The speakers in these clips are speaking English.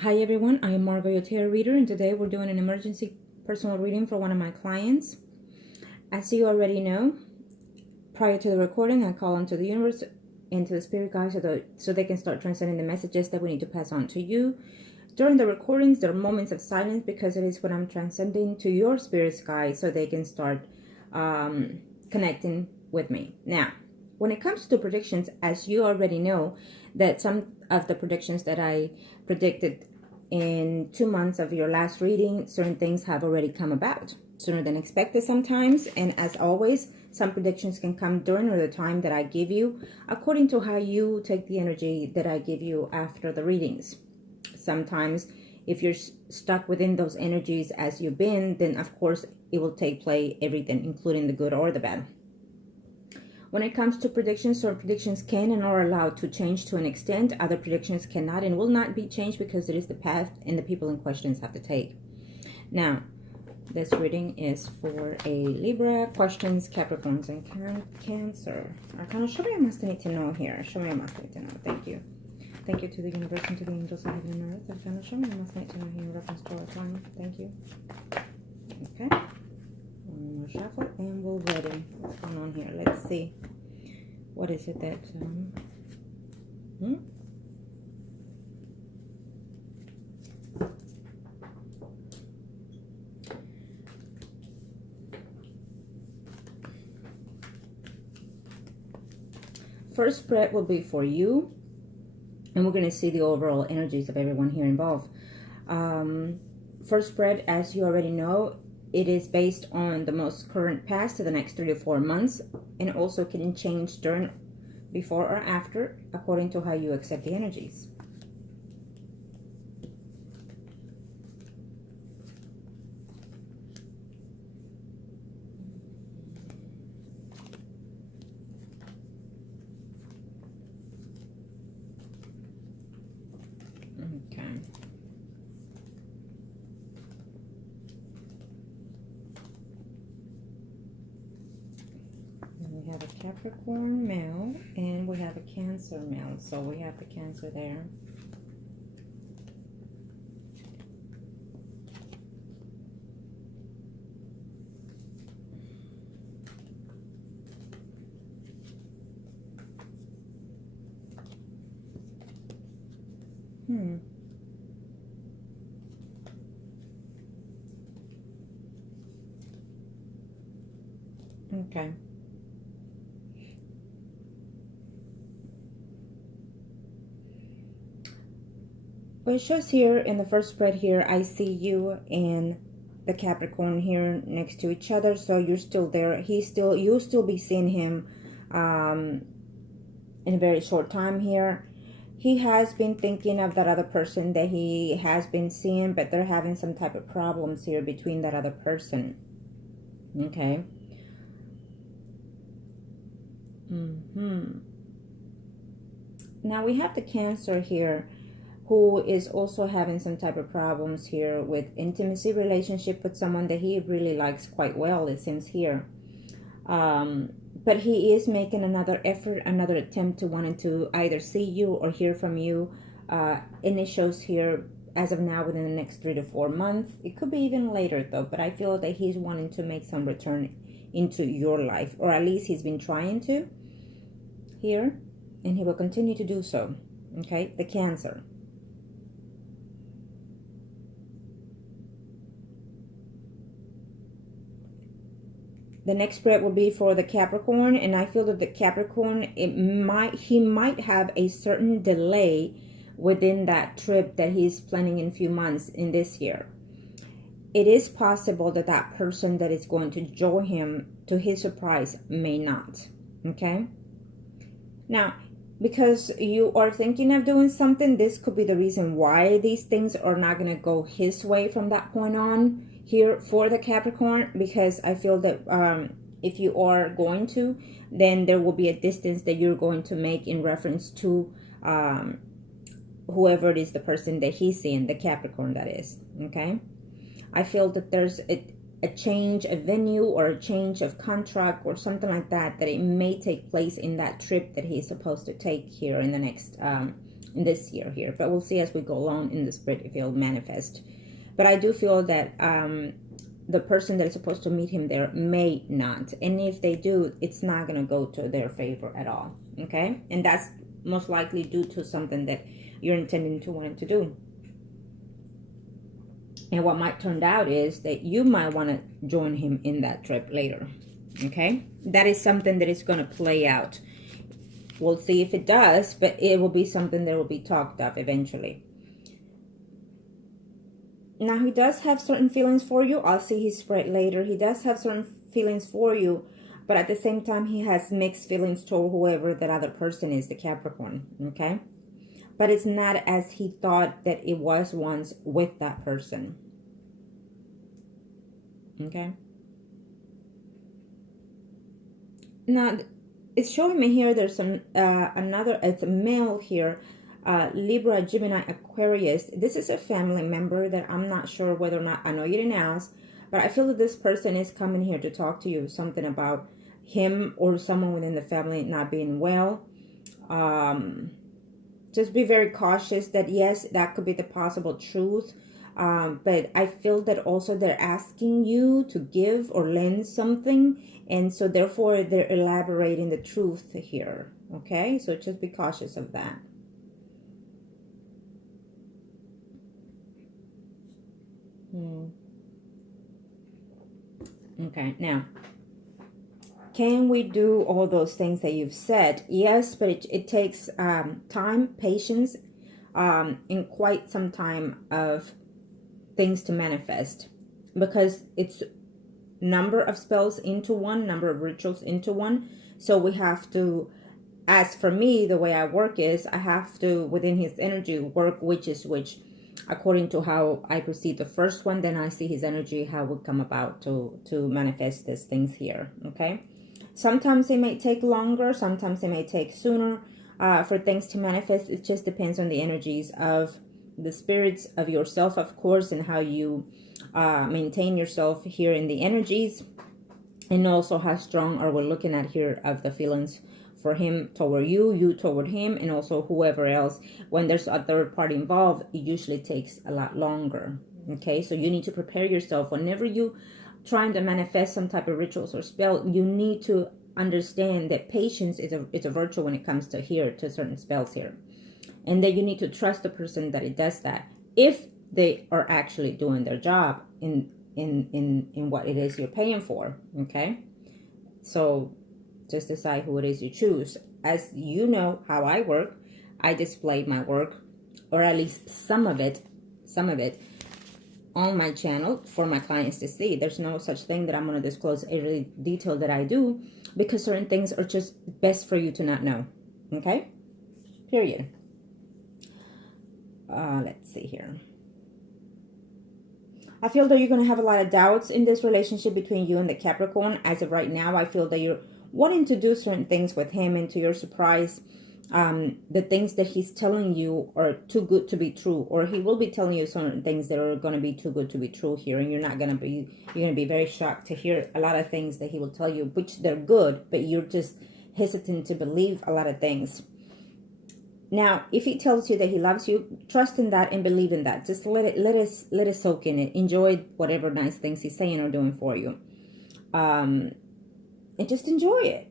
Hi everyone, I am Margourtarotreader, and today we're doing an emergency personal reading for one of my clients. As you already know, prior to the recording, I call onto the universe and to the spirit guides so they can start transcending the messages that we need to pass on to you. During the recordings, there are moments of silence because it is when I'm transcending to your spirit's guides so they can start connecting with me. Now, when it comes to predictions, as you already know, that some of the predictions that I predicted in 2 months of your last reading, certain things have already come about sooner than expected sometimes. And as always, some predictions can come during the time that I give you, according to how you take the energy that I give you after the readings. Sometimes if you're stuck within those energies as you've been, then of course it will take play everything, including the good or the bad. When it comes to predictions, certain predictions can and are allowed to change to an extent. Other predictions cannot and will not be changed because it is the path and the people in questions have to take. Now, this reading is for a Libra, questions, Capricorns, and Cancer. Arcana, show me a must need to know here. Show me a must need to know. Thank you. Thank you to the universe and to the angels of heaven and earth. Arcana, show me a must need to know here in reference to our time. Thank you. Okay. One more shuffle and we're ready. What's going on here? Let's see. What is it that First spread will be for you, and we're going to see the overall energies of everyone here involved. First spread, as you already know, it is based on the most current past to the next 3 to 4 months, and also can change during, before, or after, according to how you accept the energies. Okay. We have a Capricorn male and we have a Cancer male. So we have the Cancer there. Okay. Well, it shows here in the first spread here, I see you and the Capricorn here next to each other. So you're still there. You'll still be seeing him in a very short time here. He has been thinking of that other person that he has been seeing, but they're having some type of problems here between that other person. Okay. Now we have the Cancer here, who is also having some type of problems here with intimacy relationship with someone that he really likes quite well, it seems here. But he is making another effort, another attempt to wanting to either see you or hear from you. And it shows here, as of now, within the next 3 to 4 months. It could be even later, though. But I feel that he's wanting to make some return into your life. Or at least he's been trying to here. And he will continue to do so. Okay, the Cancer. The next spread will be for the Capricorn, and I feel that the Capricorn, he might have a certain delay within that trip that he's planning in a few months in this year. It is possible that that person that is going to join him, to his surprise, may not. Okay? Now, because you are thinking of doing something, this could be the reason why these things are not going to go his way from that point on here for the Capricorn, because I feel that if you are going to, then there will be a distance that you're going to make in reference to whoever it is, the person that he's seeing, the Capricorn that is. Okay, I feel that there's a change of venue or a change of contract or something like that, that it may take place in that trip that he's supposed to take here in the next this year here. But we'll see as we go along in the spirit if it'll manifest. But I do feel that the person that is supposed to meet him there may not. And if they do, it's not going to go to their favor at all. Okay? And that's most likely due to something that you're intending to want to do. And what might turn out is that you might want to join him in that trip later. Okay? That is something that is going to play out. We'll see if it does, but it will be something that will be talked of eventually. Now, he does have certain feelings for you. I'll see his spread later. He does have certain feelings for you, but at the same time, he has mixed feelings toward whoever that other person is, the Capricorn, okay? But it's not as he thought that it was once with that person, okay? Now, it's showing me here there's some another, it's a male here, Libra, Gemini, Aquarius. This is a family member that I'm not sure whether or not, I know you didn't ask, but I feel that this person is coming here to talk to you, something about him or someone within the family not being well. Just be very cautious that, yes, that could be the possible truth. But I feel that also they're asking you to give or lend something. And so therefore they're elaborating the truth here. Okay, so just be cautious of that. Okay, now, can we do all those things that you've said? Yes, but it takes time, patience, and quite some time of things to manifest, because it's number of spells into one, number of rituals into one. So we have to, as for me, the way I work is I have to, within his energy, work which is which. According to how I perceive the first one, then I see his energy, how it would come about to manifest these things here, okay? Sometimes it may take longer, sometimes it may take sooner for things to manifest. It just depends on the energies of the spirits, of yourself, of course, and how you maintain yourself here in the energies, and also how strong are we looking at here of the feelings for him toward you, you toward him, and also whoever else. When there's a third party involved, it usually takes a lot longer. Okay, so you need to prepare yourself. Whenever you trying to manifest some type of rituals or spell, you need to understand that patience is a virtue when it comes to here, to certain spells here. And that you need to trust the person that it does that, if they are actually doing their job in what it is you're paying for. Okay, so just decide who it is you choose. As you know how I work, I display my work, or at least some of it on my channel for my clients to see. There's no such thing that I'm going to disclose every detail that I do, because certain things are just best for you to not know. Okay? Period. Let's see here. I feel that you're going to have a lot of doubts in this relationship between you and the Capricorn. As of right now, I feel that you're wanting to do certain things with him, and to your surprise, the things that he's telling you are too good to be true, or he will be telling you certain things that are going to be too good to be true here, and you're going to be very shocked to hear a lot of things that he will tell you, which they're good, but you're just hesitant to believe a lot of things. Now, if he tells you that he loves you, trust in that and believe in that. Just let it soak in it. Enjoy whatever nice things he's saying or doing for you. And just enjoy it.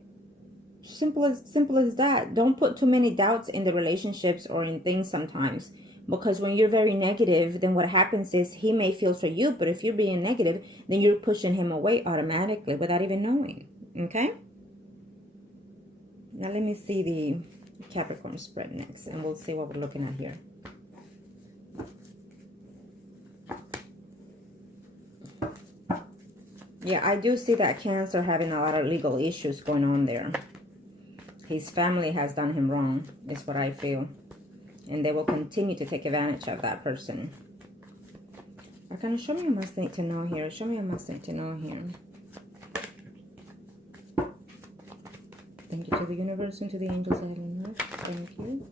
Simple as that. Don't put too many doubts in the relationships or in things sometimes. Because when you're very negative, then what happens is he may feel for you, but if you're being negative, then you're pushing him away automatically without even knowing. Okay? Now let me see the Capricorn spread next, and we'll see what we're looking at here. Yeah, I do see that Cancer having a lot of legal issues going on there. His family has done him wrong, is what I feel. And they will continue to take advantage of that person. Okay, show me a must need to know here. Show me a must need to know here. Thank you to the universe and to the angels ahead and earth. Thank you.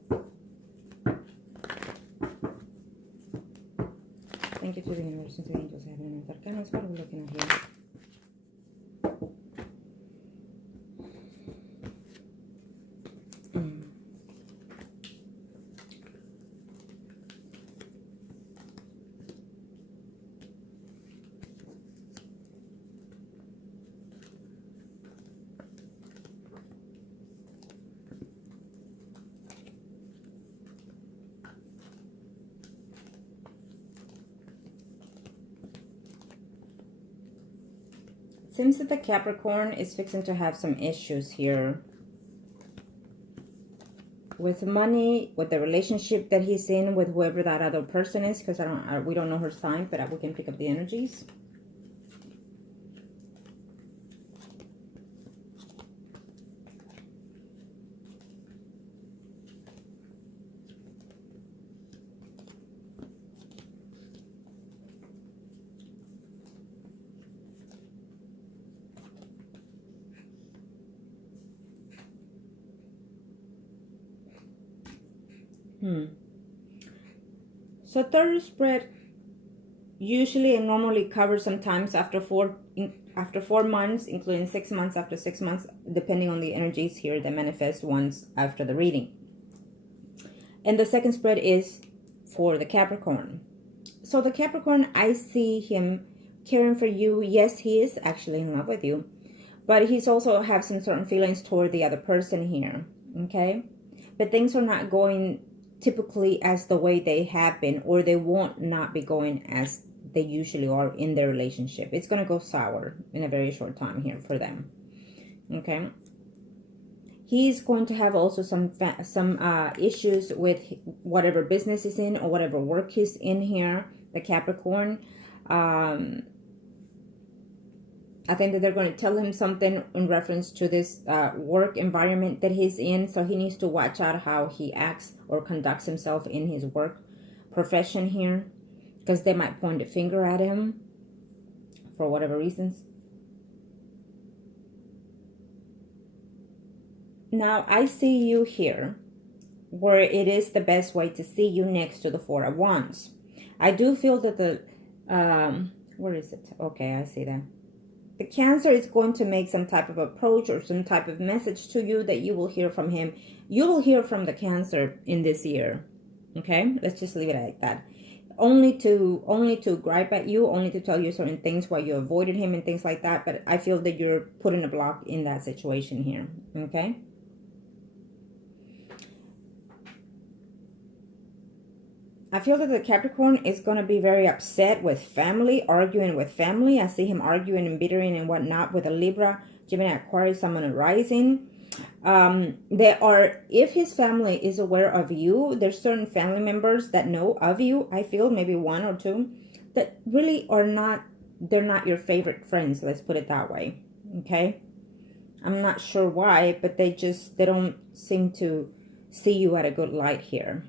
Thank you to the universe and to the angels ahead and earth. Arcanas, what are we looking at here? Seems that the Capricorn is fixing to have some issues here with money, with the relationship that he's in with whoever that other person is, because we don't know her sign, but we can pick up the energies. So third spread usually and normally covers sometimes after 4 months, including 6 months, after 6 months, depending on the energies here that manifest once after the reading. And the second spread is for the Capricorn. So the Capricorn, I see him caring for you. Yes, he is actually in love with you, but he's also have some certain feelings toward the other person here. Okay, but things are not going typically as the way they have been, or they won't not be going as they usually are in their relationship. It's going to go sour in a very short time here for them. Okay, he's going to have also some issues with whatever business he's in or whatever work he's in here, the Capricorn. I think that they're going to tell him something in reference to this work environment that he's in. So he needs to watch out how he acts or conducts himself in his work profession here, because they might point a finger at him for whatever reasons. Now I see you here where it is the best way to see you next to the Four of Wands. I do feel that the, where is it? Okay, I see that. The Cancer is going to make some type of approach or some type of message to you that you will hear from him. You will hear from the Cancer in this year. Okay, let's just leave it like that. Only to gripe at you, only to tell you certain things why you avoided him and things like that. But I feel that you're putting a block in that situation here. Okay. I feel that the Capricorn is going to be very upset with family, arguing with family. I see him arguing and bittering and whatnot with a Libra, Gemini, Aquarius, Sun, and Rising. If his family is aware of you, there's certain family members that know of you. I feel maybe 1 or 2 that really are not, they're not your favorite friends. Let's put it that way. Okay. I'm not sure why, but they don't seem to see you at a good light here.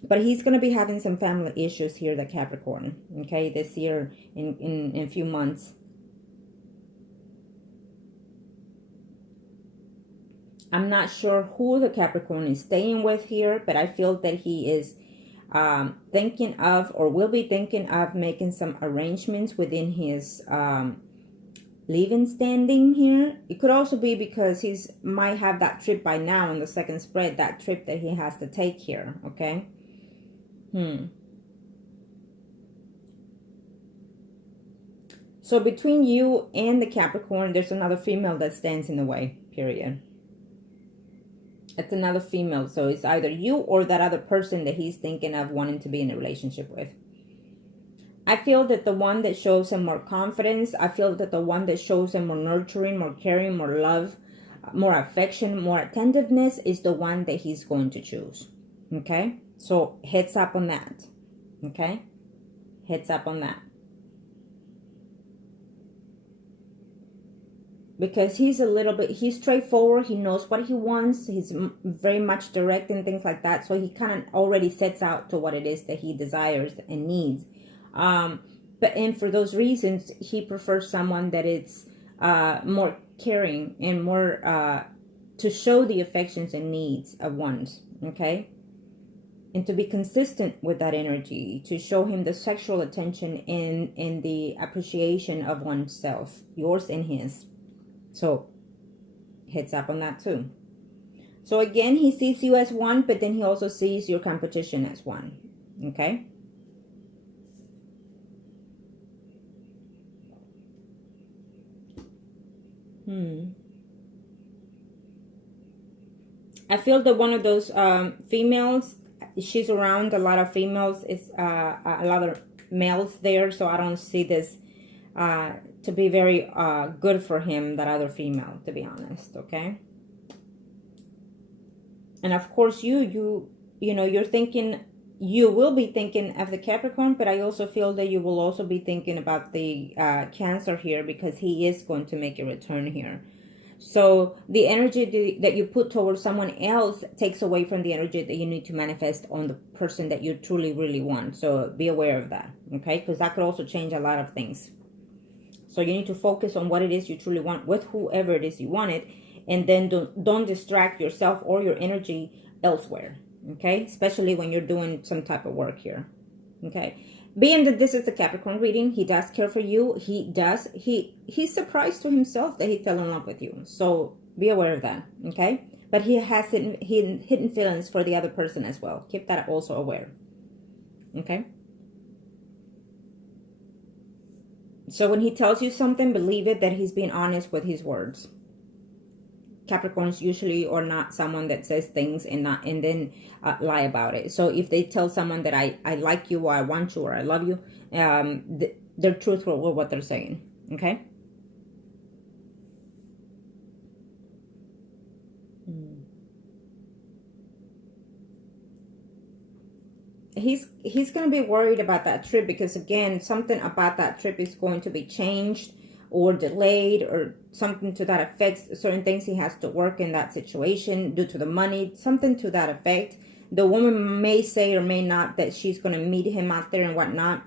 But he's going to be having some family issues here, the Capricorn, okay, this year in a few months. I'm not sure who the Capricorn is staying with here, but I feel that he is thinking of, or will be thinking of, making some arrangements within his leaving standing here. It could also be because he's might have that trip by now in the second spread, that trip that he has to take here, okay? So between you and the Capricorn, there's another female that stands in the way, period. It's another female. So it's either you or that other person that he's thinking of wanting to be in a relationship with. I feel that the one that shows him more confidence, I feel that the one that shows him more nurturing, more caring, more love, more affection, more attentiveness is the one that he's going to choose. Okay? So heads up on that. Okay? Heads up on that. Because he's he's straightforward. He knows what he wants. He's very much direct and things like that. So he kind of already sets out to what it is that he desires and needs. And for those reasons, he prefers someone that is more caring and more to show the affections and needs of one's. Okay? And to be consistent with that energy, to show him the sexual attention and the appreciation of oneself, yours and his. So, heads up on that too. So again, he sees you as one, but then he also sees your competition as one. Okay? I feel that one of those females, she's around a lot of females, is a lot of males there, so I don't see this to be very good for him, that other female, to be honest, okay? And of course, you know, you're thinking, you will be thinking of the Capricorn, but I also feel that you will also be thinking about the Cancer here, because he is going to make a return here. So the energy that you put towards someone else takes away from the energy that you need to manifest on the person that you truly, really want. So be aware of that, okay? Because that could also change a lot of things. So you need to focus on what it is you truly want with whoever it is you want it, and then don't distract yourself or your energy elsewhere, okay? Especially when you're doing some type of work here, okay? Being that this is the Capricorn reading, he does care for you. He's surprised to himself that he fell in love with you. So be aware of that, okay? But he has hidden feelings for the other person as well. Keep that also aware, okay? So when he tells you something, believe it, that he's being honest with his words. Capricorns usually are not someone that says things and then lie about it. So if they tell someone that I like you, or I want you, or I love you, they're truthful with what they're saying, okay? He's going to be worried about that trip, because again, something about that trip is going to be changed or delayed, or something to that effect. Certain things he has to work in that situation due to the money, something to that effect. The woman may say or may not that she's going to meet him out there and whatnot.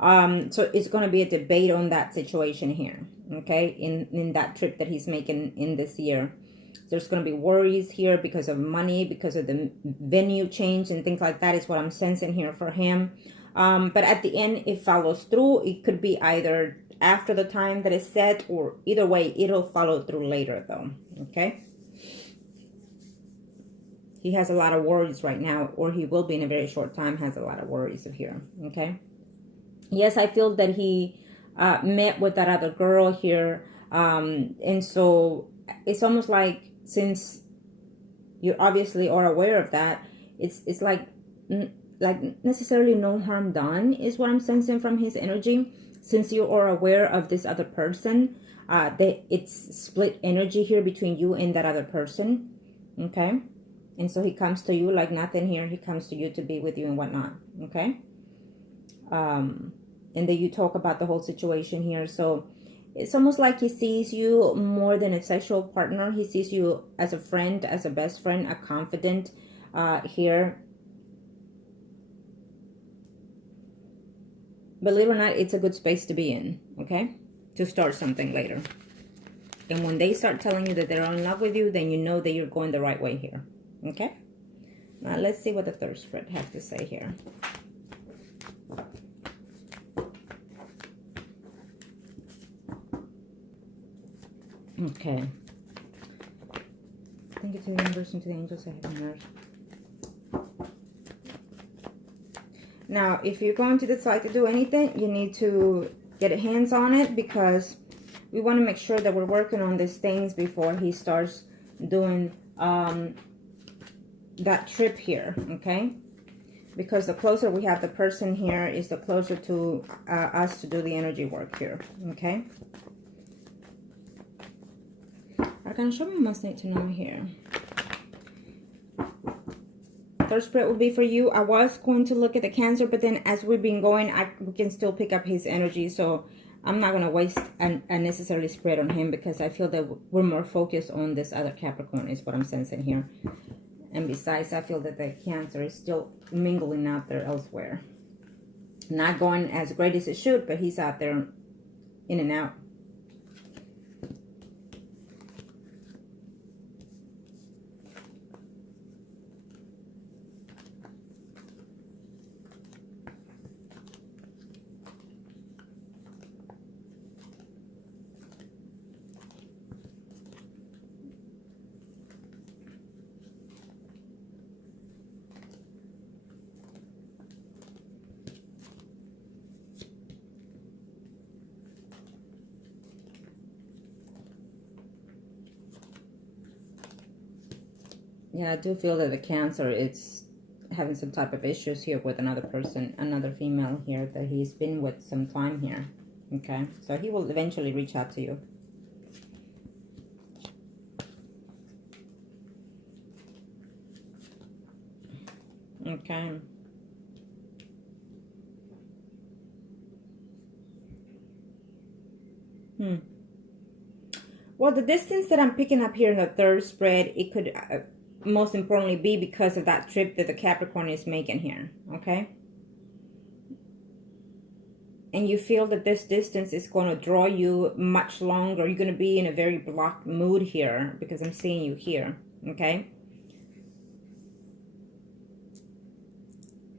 So it's going to be a debate on that situation here, okay, in that trip that he's making in this year. There's going to be worries here because of money, because of the venue change and things like that is what I'm sensing here for him. But at the end, it follows through. It could be either after the time that is set, or either way, it'll follow through later though, okay? He has a lot of worries right now, or he will be in a very short time, has a lot of worries here, okay? Yes, I feel that he met with that other girl here, and so it's almost like, since you obviously are aware of that, it's like necessarily no harm done is what I'm sensing from his energy. Since you are aware of this other person, that it's split energy here between you and that other person, okay? And so he comes to you like nothing here. He comes to you to be with you and whatnot, okay? And then you talk about the whole situation here. So it's almost like he sees you more than a sexual partner. He sees you as a friend, as a best friend, a confidant here. Believe it or not, it's a good space to be in, okay? To start something later. And when they start telling you that they're in love with you, then you know that you're going the right way here, okay? Now let's see what the third spread has to say here. Okay. Thank you to the universe and to the angels I have on earth. Now, if you're going to decide to do anything, you need to get hands on it, because we want to make sure that we're working on these things before he starts doing that trip here, okay? Because the closer we have the person here, is the closer to us to do the energy work here, okay? Arcana, show me what I must need to know here. Third spread will be for you. I was going to look at the Cancer, but then as we've been going, we can still pick up his energy. So I'm not going to waste a necessarily spread on him, because I feel that we're more focused on this other Capricorn is what I'm sensing here. And besides, I feel that the Cancer is still mingling out there elsewhere. Not going as great as it should, but he's out there in and out. Yeah, I do feel that the Cancer is having some type of issues here with another person, another female here that he's been with some time here. Okay, so he will eventually reach out to you. Okay. Well, the distance that I'm picking up here in the third spread, it could most importantly be because of that trip that the Capricorn is making here, okay? And you feel that this distance is going to draw you much longer. You're going to be in a very blocked mood here because I'm seeing you here, okay?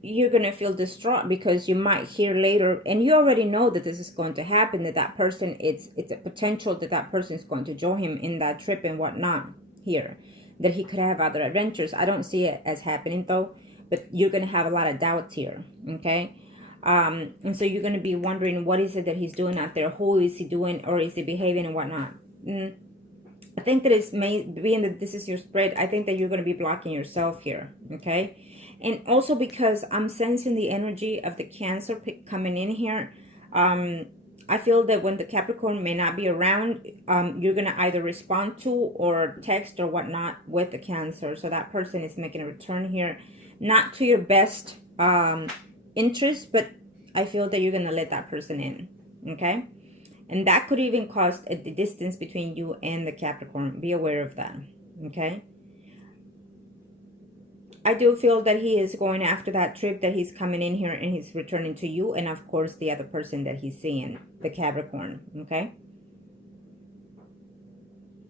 You're going to feel distraught because you might hear later, and you already know that this is going to happen, that that person, it's a potential that that person is going to join him in that trip and whatnot here, that he could have other adventures. I don't see it as happening though, but you're going to have a lot of doubts here, okay? And so you're going to be wondering, what is it that he's doing out there? Who is he doing, or is he behaving and whatnot? I think that it's being that this is your spread, I think that you're going to be blocking yourself here, okay? And also because I'm sensing the energy of the Cancer coming in here, I feel that when the Capricorn may not be around, you're going to either respond to or text or whatnot with the Cancer. So that person is making a return here, not to your best interest, but I feel that you're going to let that person in, okay? And that could even cause a distance between you and the Capricorn. Be aware of that, okay? I do feel that he is going after that trip, that he's coming in here and he's returning to you. And of course, the other person that he's seeing, the Capricorn, okay?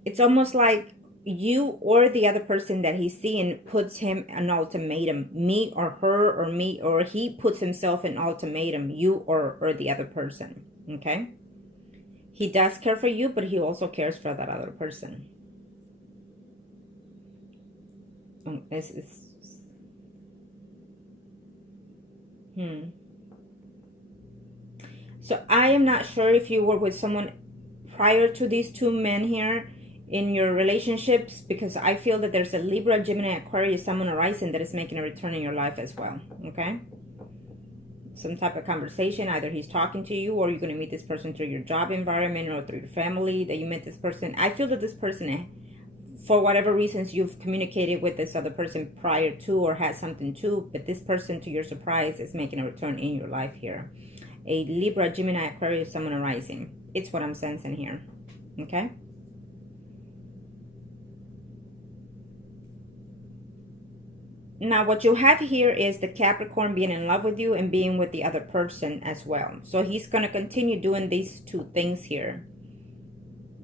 It's almost like you or the other person that he's seeing puts him an ultimatum. Me or her or me, or he puts himself an ultimatum. You or the other person, okay? He does care for you, but he also cares for that other person. This is... So I am not sure if you were with someone prior to these two men here in your relationships, because I feel that there's a Libra, Gemini, Aquarius, Sun, Moon, Rising that is making a return in your life as well, okay? Some type of conversation, either he's talking to you or you're going to meet this person through your job environment or through your family that you met this person. I feel that this person, for whatever reasons, you've communicated with this other person prior to or had something to, but this person, to your surprise, is making a return in your life here. A Libra, Gemini, Aquarius, Sun, Moon, Rising. It's what I'm sensing here, okay? Now, what you have here is the Capricorn being in love with you and being with the other person as well. So he's going to continue doing these two things here.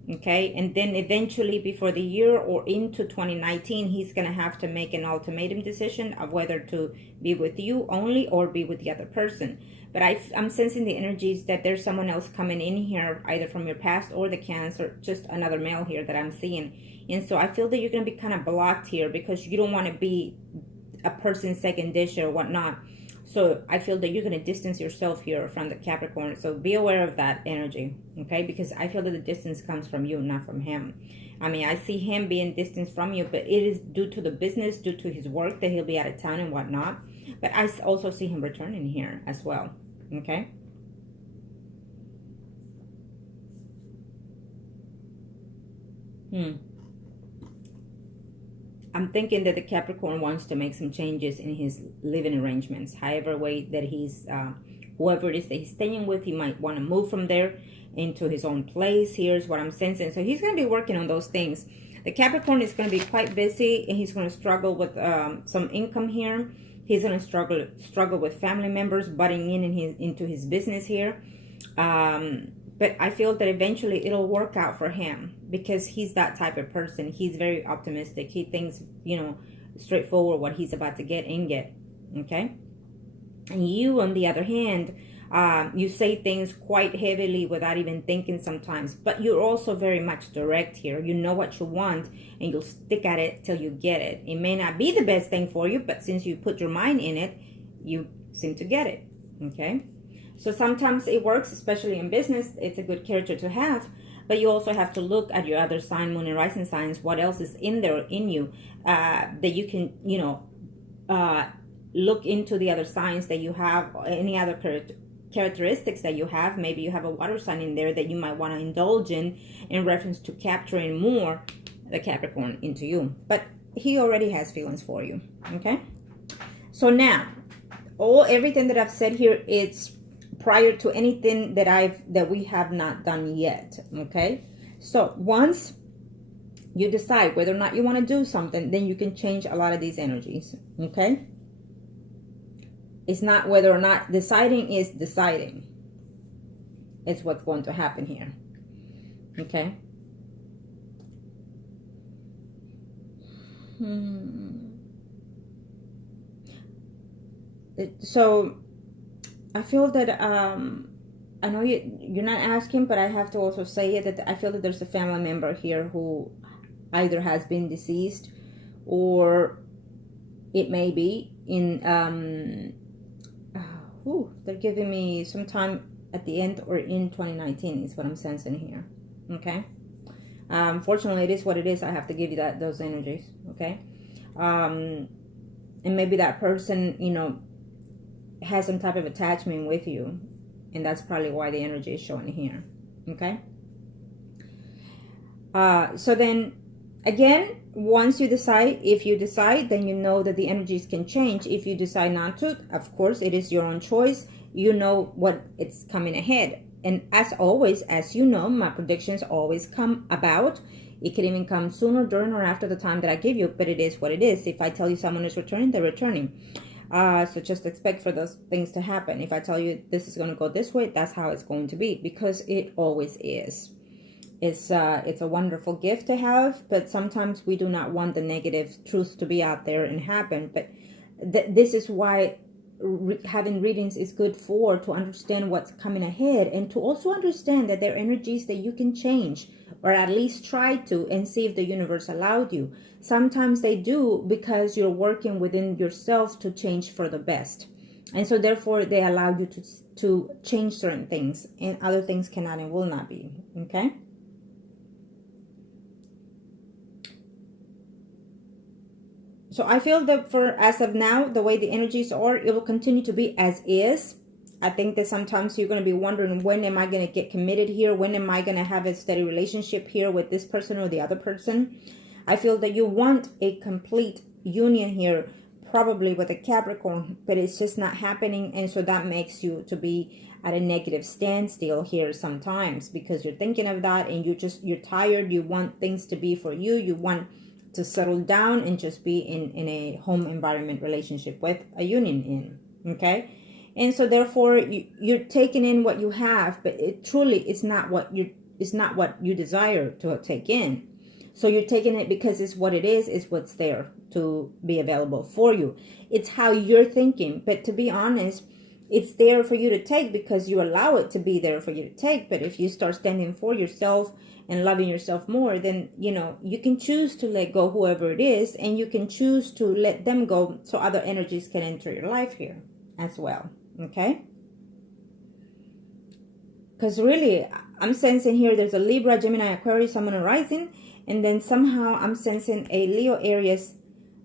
Okay, and then eventually before the year or into 2019, he's going to have to make an ultimatum decision of whether to be with you only or be with the other person. But I'm sensing the energies that there's someone else coming in here, either from your past or the Cancer, just another male here that I'm seeing. And so I feel that you're going to be kind of blocked here because you don't want to be a person's second dish or whatnot. So I feel that you're going to distance yourself here from the Capricorn. So be aware of that energy, okay? Because I feel that the distance comes from you, not from him. I mean, I see him being distanced from you, but it is due to the business, due to his work, that he'll be out of town and whatnot. But I also see him returning here as well, okay? I'm thinking that the Capricorn wants to make some changes in his living arrangements. However way that he's, whoever it is that he's staying with, he might want to move from there into his own place. Here's what I'm sensing. So he's going to be working on those things. The Capricorn is going to be quite busy, and he's going to struggle with some income here. He's going to struggle with family members butting into his business here. But I feel that eventually it'll work out for him because he's that type of person. He's very optimistic. He thinks, you know, straightforward what he's about to get and get. Okay? And you, on the other hand, you say things quite heavily without even thinking sometimes. But you're also very much direct here. You know what you want and you'll stick at it till you get it. It may not be the best thing for you, but since you put your mind in it, you seem to get it. Okay? So sometimes it works, especially in business. It's a good character to have, but you also have to look at your other sign, moon and rising signs, what else is in there in you, that you can, you know, look into the other signs that you have, any other characteristics that you have. Maybe you have a water sign in there that you might want to indulge in reference to capturing more the Capricorn into you. But he already has feelings for you. Okay. So now, everything that I've said here, it's prior to anything that we have not done yet. Okay. So once you decide whether or not you want to do something, then you can change a lot of these energies. Okay. It's not whether or not deciding is deciding. It's what's going to happen here. Okay. So I feel that I know you're not asking, but I have to also say it, that I feel that there's a family member here who either has been deceased, or it may be in they're giving me some time at the end or in 2019 is what I'm sensing here. Okay. Fortunately, it is what it is. I have to give you those energies. Okay. And maybe that person, you know, has some type of attachment with you, and that's probably why the energy is showing here. Okay. So then again, once you decide, if you decide, then you know that the energies can change. If you decide not to, of course, it is your own choice. You know what it's coming ahead. And as always, as you know, my predictions always come about. It can even come sooner, during, or after the time that I give you, but it is what it is. If I tell you someone is returning, they're returning. So just expect for those things to happen. If I tell you this is going to go this way, that's how it's going to be, because it always is. It's a wonderful gift to have, but sometimes we do not want the negative truths to be out there and happen. But this is why having readings is good, to understand what's coming ahead, and to also understand that there are energies that you can change, or at least try to, and see if the universe allowed you. Sometimes they do, because you're working within yourself to change for the best, and so therefore they allow you to change certain things, and other things cannot and will not be. Okay. So I feel that as of now, the way the energies are, it will continue to be as is. I think that sometimes you're going to be wondering, when am I going to get committed here? When am I going to have a steady relationship here with this person or the other person? I feel that you want a complete union here, probably with a Capricorn, but it's just not happening. And so that makes you to be at a negative standstill here sometimes, because you're thinking of that, and you're tired. You want things to be for you. You want to settle down and just be in a home environment relationship with a union in. Okay. And so therefore you're taking in what you have, but it truly is not what you desire to take in. So you're taking it because it's what it is. It's what's there to be available for you. It's how you're thinking. But to be honest, it's there for you to take because you allow it to be there for you to take. But if you start standing for yourself and loving yourself more, then, you know, you can choose to let go whoever it is, and you can choose to let them go so other energies can enter your life here as well. Okay. Because really, I'm sensing here there's a Libra, Gemini, Aquarius, Sun, Moon, and Rising, and then somehow I'm sensing a Leo, Aries,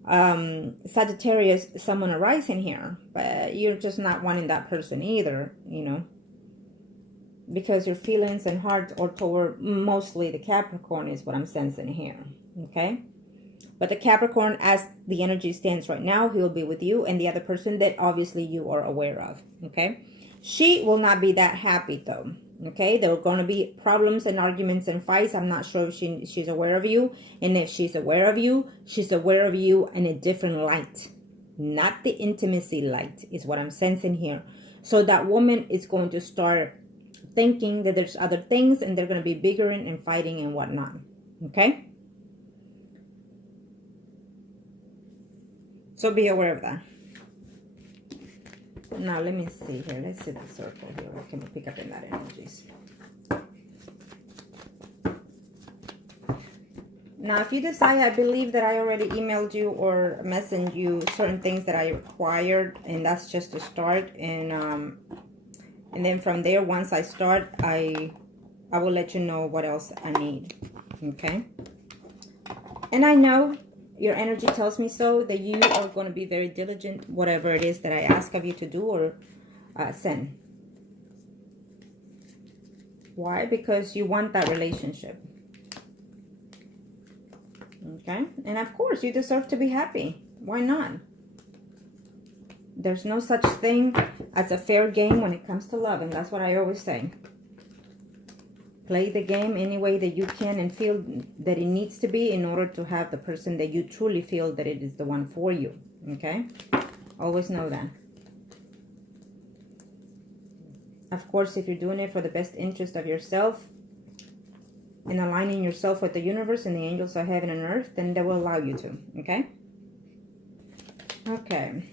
Sagittarius, Sun, Moon, and Rising here. But you're just not wanting that person either, you know, because your feelings and heart are toward mostly the Capricorn is what I'm sensing here. Okay. But the Capricorn, as the energy stands right now, he'll be with you and the other person that obviously you are aware of. Okay. She will not be that happy though. Okay. There are going to be problems and arguments and fights. I'm not sure if she's aware of you. And if she's aware of you, she's aware of you in a different light. Not the intimacy light is what I'm sensing here. So that woman is going to start thinking that there's other things, and they're going to be bickering and fighting and whatnot. Okay. So be aware of that. Now let me see here. Let's see the circle here. What can we pick up in that energies? Now, if you decide, I believe that I already emailed you or messaged you certain things that I required, and that's just to start. And then from there, once I start, I will let you know what else I need. Okay. And I know your energy tells me so, that you are going to be very diligent, whatever it is that I ask of you to do or send. Why? Because you want that relationship. Okay? And of course, you deserve to be happy. Why not? There's no such thing as a fair game when it comes to love, and that's what I always say. Play the game any way that you can and feel that it needs to be in order to have the person that you truly feel that it is the one for you. Okay? Always know that. Of course, if you're doing it for the best interest of yourself and aligning yourself with the universe and the angels of heaven and earth, then they will allow you to. Okay? Okay.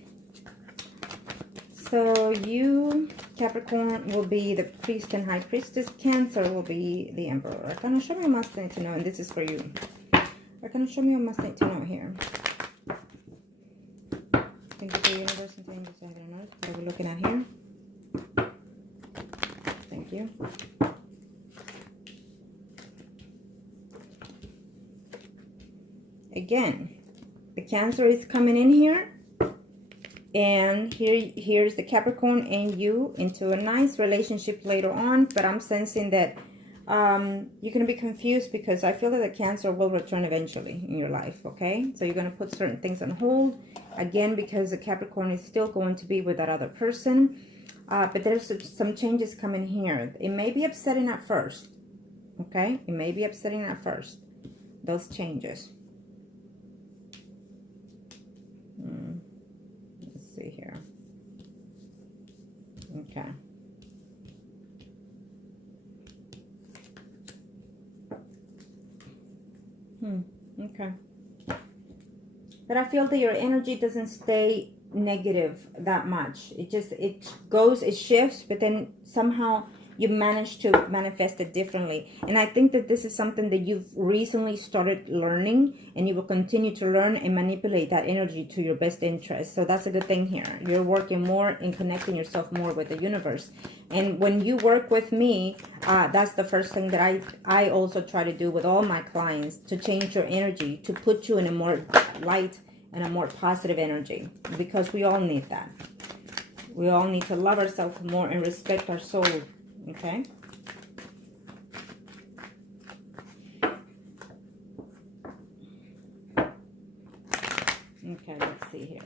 So you, Capricorn, will be the priest and high priestess. Cancer will be the emperor. Arcana, show me a must need to know, and this is for you. Arcana, show me a must need to know here. Thank you for the universe and the angels of heaven and earth. What are we looking at here? Thank you. Again, the Cancer is coming in here. And here's the Capricorn and you into a nice relationship later on. But I'm sensing that you're going to be confused because I feel that the Cancer will return eventually in your life, okay? So you're going to put certain things on hold. Again, because the Capricorn is still going to be with that other person. But there's some changes coming here. It may be upsetting at first, okay? It may be upsetting at first, those changes. See here. Okay. Okay. But I feel that your energy doesn't stay negative that much. It goes, it shifts, but then somehow you manage to manifest it differently. And I think that this is something that you've recently started learning, and you will continue to learn and manipulate that energy to your best interest. So that's a good thing here. You're working more and connecting yourself more with the universe. And when you work with me, that's the first thing that I also try to do with all my clients, to change your energy, to put you in a more light and a more positive energy, because we all need that. We all need to love ourselves more and respect our soul. Okay. Okay, let's see here.